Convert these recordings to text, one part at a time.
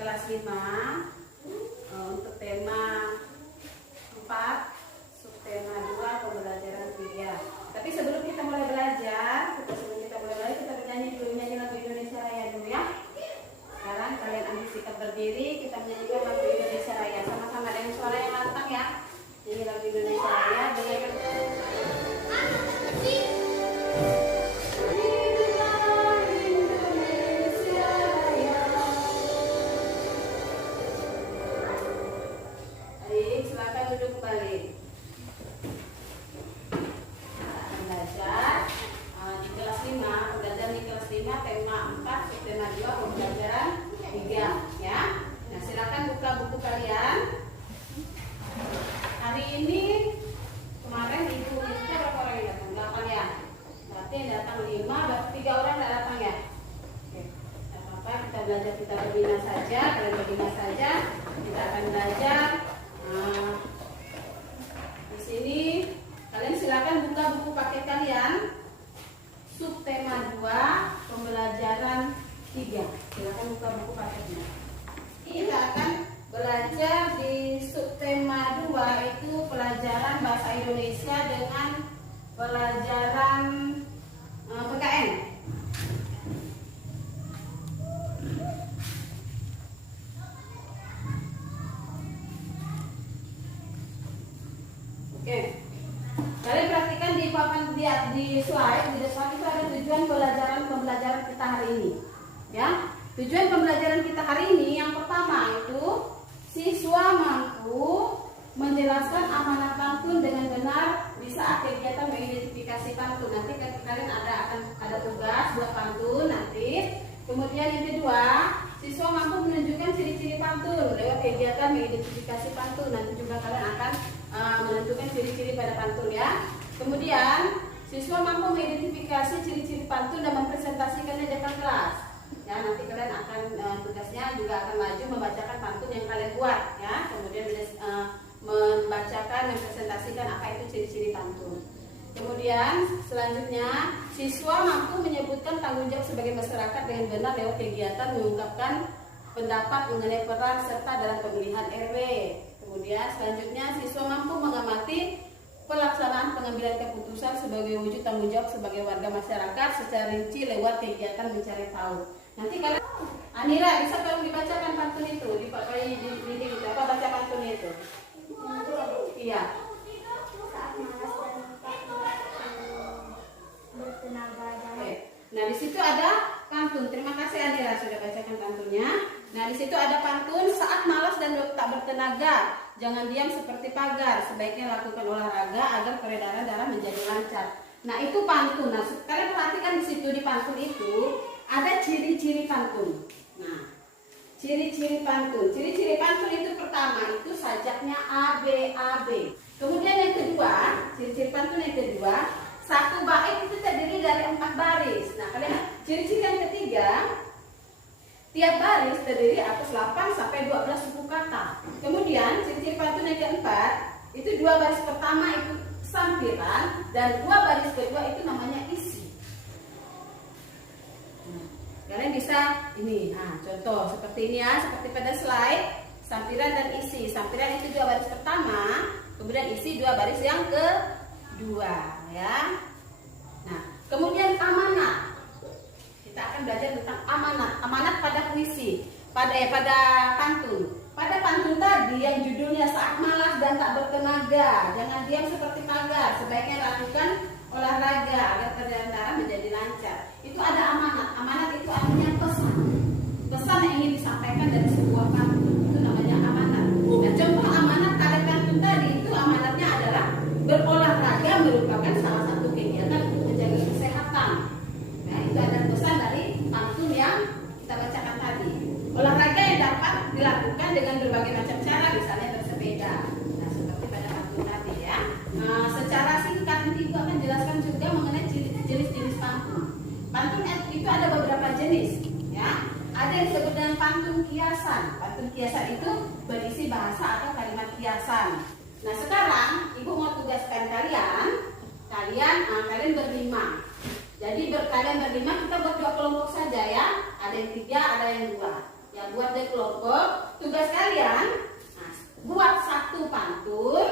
Kelas 5 untuk tema 4, subtema 2, pembelajaran 3. Tapi sebelum kita mulai belajar, kita bernyanyi dulu, nyanyi lagu Indonesia Raya dulu ya. Sekarang kalian ambil sikap berdiri, kita menyanyikan lagu Indonesia Raya sama-sama dengan suara yang lantang ya. Nyanyi lagu Indonesia Raya dengan duduk kembali. Belajar di kelas 5, pembelajaran di kelas 5 tema 4, subtema 2, pembelajaran 3 ya. Nah, silakan buka buku kalian. Hari ini kemarin ibu itu berapa orang yang datang? 8 ya. Berarti yang datang 5, berarti 3 orang tidak datang ya. Oke. Tidak apa-apa, kita belajar, kita berbina saja, kalian berbina saja. Kita akan belajar. Ini kalian silakan buka buku paket kalian, subtema 2, pembelajaran 3. Silakan buka buku paketnya. Kita akan belajar di subtema 2 itu pelajaran bahasa Indonesia dengan pelajaran PKN. Oke, kalian perhatikan di papan di slide di depan itu ada tujuan pembelajaran kita hari ini. Ya, tujuan pembelajaran kita hari ini yang pertama itu siswa mampu menjelaskan amanat pantun dengan benar di saat kegiatan mengidentifikasi pantun. Nanti kalian akan ada tugas buat pantun nanti. Kemudian yang kedua, siswa mampu menunjukkan ciri-ciri pantun lewat kegiatan mengidentifikasi pantun. Nanti juga kalian akan menentukan ciri-ciri pada pantun ya. Kemudian siswa mampu mengidentifikasi ciri-ciri pantun dan mempresentasikannya di depan kelas. Ya, nanti kalian akan tugasnya juga akan maju membacakan pantun yang kalian buat ya. Kemudian membacakan, mempresentasikan apa itu ciri-ciri pantun. Kemudian selanjutnya siswa mampu menyebutkan tanggung jawab sebagai masyarakat dengan benar lewat kegiatan mengungkapkan pendapat mengenai peran serta dalam pemilihan RW. Kemudian selanjutnya siswa mampu mengamati pelaksanaan pengambilan keputusan sebagai wujud tanggung jawab sebagai warga masyarakat secara rinci lewat kegiatan mencari tahu. Nanti kalian, Anira bisa tolong dibacakan pantun itu di apa baca pantun itu? Iya. Oke. Nah di situ ada pantun. Terima kasih Anira sudah bacakan pantunnya. Nah di situ ada pantun, saat malas dan tak bertenaga, jangan diam seperti pagar, sebaiknya lakukan olahraga agar peredaran darah menjadi lancar. Nah itu pantun. Nah kalian perhatikan di situ di pantun itu ada ciri-ciri pantun. Nah ciri-ciri pantun, ciri-ciri pantun itu pertama itu sajaknya A B A B. Kemudian yang kedua, ciri-ciri pantun yang kedua, satu bait itu terdiri dari 4 baris. Nah kalian ciri-ciri yang ketiga, tiap baris terdiri atas 8 sampai 12 suku kata. Kemudian ciri-ciri pantun yang keempat, itu 2 baris pertama itu sampiran dan 2 baris kedua itu namanya isi. Nah, kalian bisa ini, contoh seperti ini ya, seperti pada slide, sampiran dan isi. Sampiran itu 2 baris pertama, kemudian isi 2 baris yang kedua, ya. Nah, kemudian amanat. Kita akan belajar tentang amanat. Amanat pada puisi, pada pantun. Pada buktikan dengan berbagai macam cara, misalnya bersepeda. Nah, seperti pada pantun tadi ya. Secara singkat nanti Ibu akan jelaskan juga mengenai jenis-jenis pantun. Pantun itu ada beberapa jenis, ya. Ada yang disebut dengan pantun kiasan. Pantun kiasan itu berisi bahasa atau kalimat kiasan. Nah, sekarang Ibu mau tugaskan kalian berlima. Jadi kalian berlima kita buat 2 kelompok saja ya. Ada yang 3, ada yang 2. Ya, buat 2 kelompok. Tugas kalian buat satu pantun,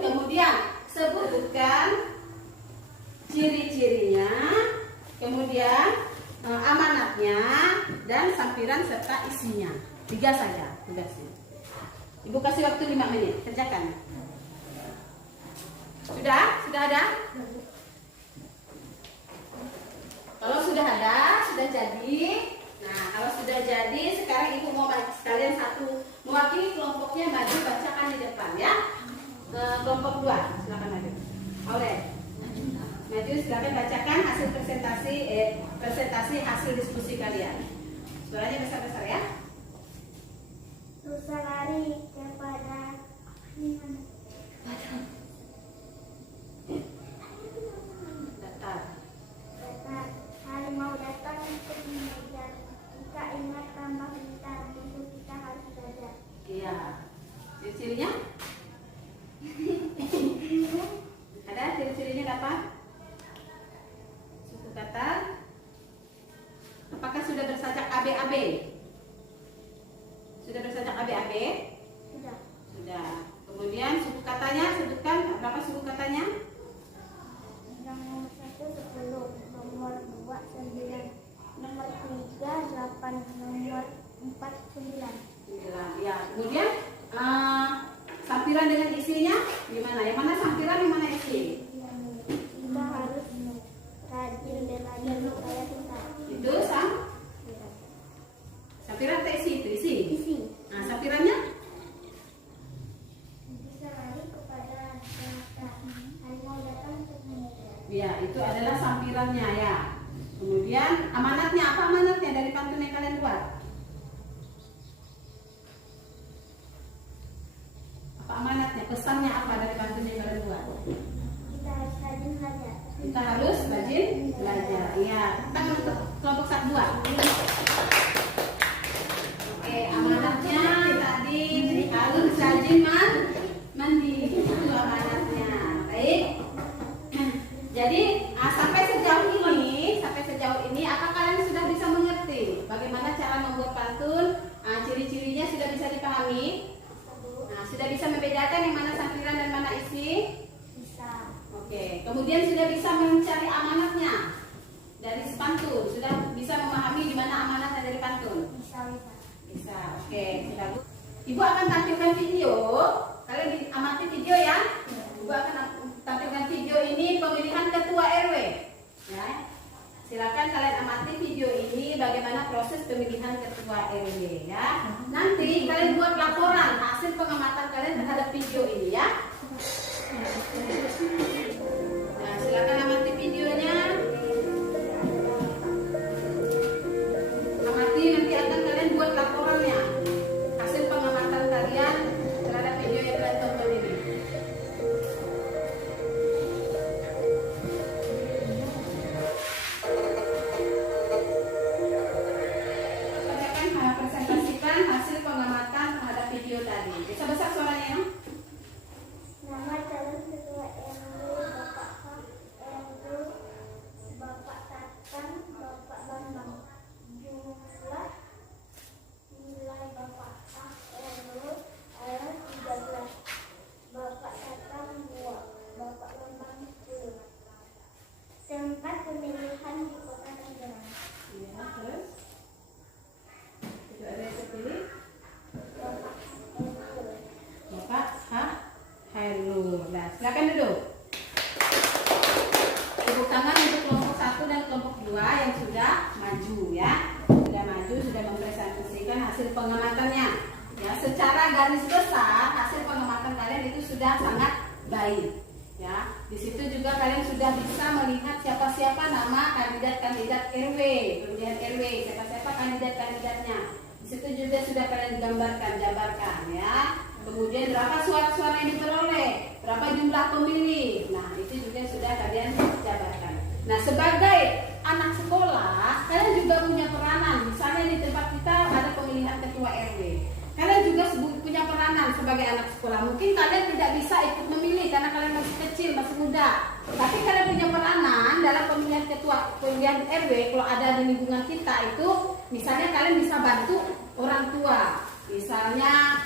kemudian sebutkan ciri-cirinya, kemudian amanatnya dan sampiran serta isinya. 3 saja tugasnya. Ibu kasih waktu 5 menit, kerjakan. Sudah ada? Kalau sudah ada, sudah jadi. Nah, kalau sudah jadi, sekarang Ibu mau sekalian satu mewakili kelompoknya maju bacakan di depan ya. Kelompok 2, silakan maju. Oleh. Maju, silakan bacakan hasil presentasi hasil diskusi kalian. Suaranya besar-besar ya. Rusa lari kepada Datar. harimau datang untuk mengejar. Jika ingat tambah pintar, tentu kita harus belajar. Iya. Ciri-cirinya? Ada ciri-cirinya apa? Suku kata. Apakah sudah bersajak AB-AB? Sudah bersajak AB-AB? Sudah. Sudah. Kemudian suku katanya, sebutkan berapa suku katanya? Nomor 1 10, nomor 2 9, nomor 3 8, nomor 4 9. Ya. Kemudian sampiran dengan isinya gimana? Yang mana sampiran, yang mana isi? Kita harus rajin belajar supaya pintar. Itu sampiran atau isi? Itu isi. Isi. Nah, sampirannya? Bisa lari kepada neraka. Harimau datang untuk mengejar. Ya, itu adalah sampirannya ya. Kemudian amanatnya, apa amanatnya dari pantun yang kalian buat? Apa amanatnya? Pesannya apa dari pantun yang kalian buat? Kita harus rajin belajar. Kita harus rajin belajar. Iya, kita untuk kelompok 2. Oke, amanatnya tadi harus rajin mandi. Itu amanatnya. Baik. Jadi sampai sejauh ini apa kalian sudah bisa mengerti bagaimana cara membuat pantun? Ciri-cirinya sudah bisa dipahami? Nah, sudah bisa membedakan yang mana sampiran dan mana isi? Bisa. Oke, kemudian sudah bisa mencari amanatnya dari pantun, sudah bisa memahami di mana amanatnya dari pantun. Bisa. Oke, sudah. Ibu akan tampilkan video. Kalian amati video ya. Ibu akan tampilkan video ini pemilihan ketua RW. Ya. Silakan kalian amati video ini bagaimana proses pemilihan ketua RW ya. Nanti kalian buat laporan hasil pengamatan kalian terhadap video ini ya. Nah, silakan amati videonya. Amati, nanti akan kalian buat laporannya. Hasil pengamatan kalian terhadap video yang kalian tonton ini. Presentasikan hasil pengamatan terhadap video tadi. Bisa besar suaranya ya? Nama calon ketua RW Bapak Hak RW Bapak Tatang Bapak Bambang. Jumlah nilai Bapak Hak RW adalah 13. Bapak Tatang 2, Bapak Bambang 10. Tempat pemilihan di Kota Tangerang. Iya, terus? Itu ada yang terpilih? Bapak RW. Bapak Hairul. Nah, silakan duduk. Tepuk tangan untuk kelompok 1 dan kelompok 2 yang sudah maju ya. Sudah maju, sudah mempresentasikan hasil pengamatannya. Ya, secara garis besar hasil pengamatan kalian itu sudah sangat baik. Ya, di situ juga kalian sudah bisa melihat siapa-siapa nama kandidat-kandidat RW, pemilihan RW, siapa-siapa kandidat-kandidatnya. Di situ juga sudah kalian jabarkan ya. Kemudian berapa suara-suara yang diperoleh, berapa jumlah pemilih. Nah, itu juga sudah kalian jabarkan. Nah, sebagai anak sekolah, kalian juga punya peranan. Misalnya di tempat kita ada pemilihan ketua RW. Kalian juga punya peranan sebagai anak sekolah. Mungkin kalian tidak bisa ikut memilih karena kalian masih kecil, masih muda. Tapi kalian punya peranan dalam pemilihan RW. Kalau ada di lingkungan kita itu, misalnya kalian bisa bantu orang tua. Misalnya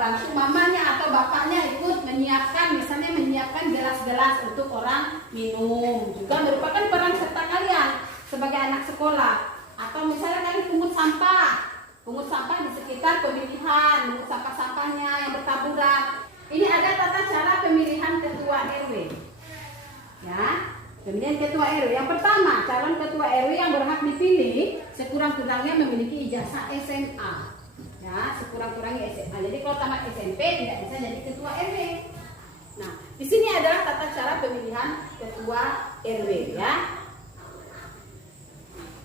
bantu mamanya atau bapaknya ikut menyiapkan gelas-gelas untuk orang minum. Juga merupakan peran serta kalian sebagai anak sekolah. Atau misalnya kalian pungut sampah di sekitar pemilihan, pungut sampah-sampahnya yang bertaburan. Ini ada tata cara pemilihan ketua RW. Ya, pemilihan ketua RW. Yang pertama, calon ketua RW yang berhak dipilih sekurang-kurangnya memiliki ijazah SMA. Ya, sekurang-kurangnya SMA. Jadi kalau tamat SMP tidak bisa jadi ketua RW. Nah, di sini adalah tata cara pemilihan ketua RW ya.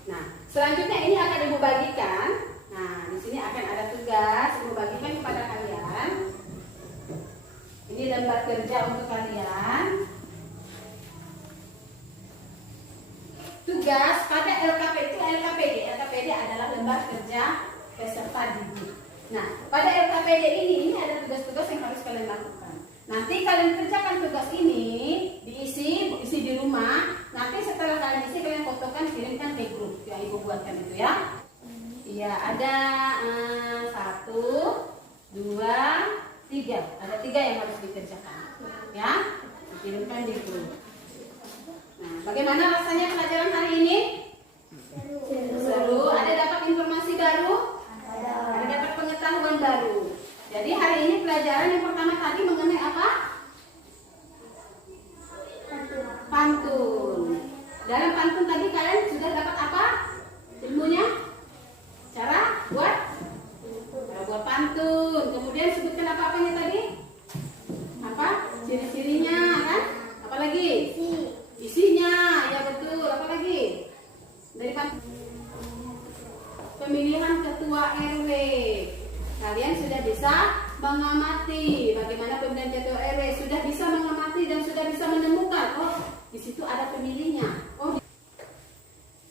Nah, selanjutnya ini akan Ibu bagikan. Nah, di sini akan ada tugas Ibu bagikan kepada kalian. Ini lembar kerja untuk kalian. Tugas pada LKPD adalah lembar kerja peserta didik. Nah, pada LKPD ini ada tugas-tugas yang harus kalian lakukan. Nanti kalian kerjakan tugas ini, diisi di rumah. Nanti setelah kalian isi, kalian fotokan, kirimkan ke grup yang Ibu buatkan itu ya. Iya, ada 1, 2, 3. Ada 3 yang harus dikerjakan. Ya, dikirimkan di grup. Nah, bagaimana rasanya pelajaran hari ini? Seru. Ada dapat informasi baru? Ada dapat pengetahuan baru. Jadi hari ini pelajaran yang pertama tadi mengenai apa? Pantun. Dalam pantun tadi kalian sudah dapat apa? Ilmunya? Cara buat pantun. Kemudian sebutkan apa-apanya tadi? Apa? Ciri-cirinya kan? Apa lagi? Isinya. Ya betul. Apa lagi? Dari pantun. Pemilihan ketua RW. Kalian sudah bisa mengamati bagaimana pemilihan ketua RW, sudah bisa mengamati dan sudah bisa menemukan, oh di situ ada pemilihnya. Oh,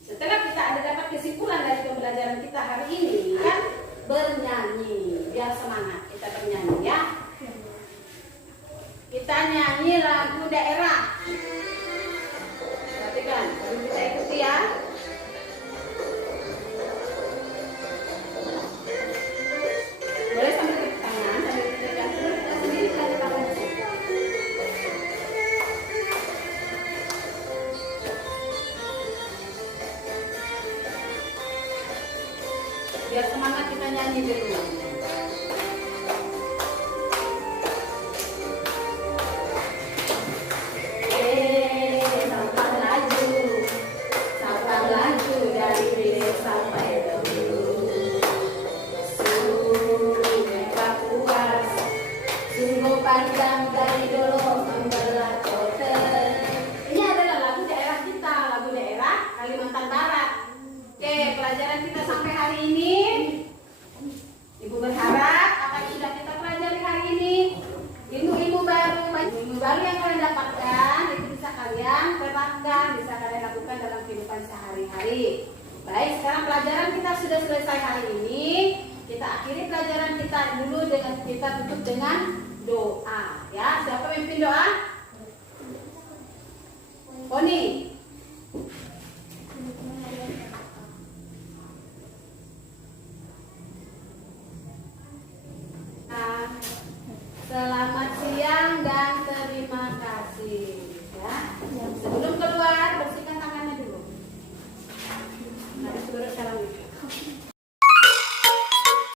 setelah kita ada dapat kesimpulan dari pembelajaran kita hari ini, kan bernyanyi, biar semangat kita bernyanyi ya. Kita nyanyi lagu daerah. Perhatikan, kita ikuti ya. Boleh sambil tepuk tangan, sambil kita terus kita sendiri kita tangan di situ. Biar semangat kita nyanyi dulu. Sampah laju dari hilir sampai dahulu. Sungguh panjang dari dulu membelah kota. Ini adalah lagu daerah kita, lagu daerah Kalimantan Barat. Oke, pelajaran kita sampai hari ini. Ibu berharap apa yang sudah kita pelajari hari ini, ilmu-ilmu baru yang kalian dapatkan itu bisa kalian terapkan, bisa kalian lakukan dalam kehidupan sehari-hari. Baik, sekarang pelajaran kita sudah selesai hari ini. Kita akhiri pelajaran kita dulu dengan kita tutup dengan doa. Ya, siapa memimpin doa?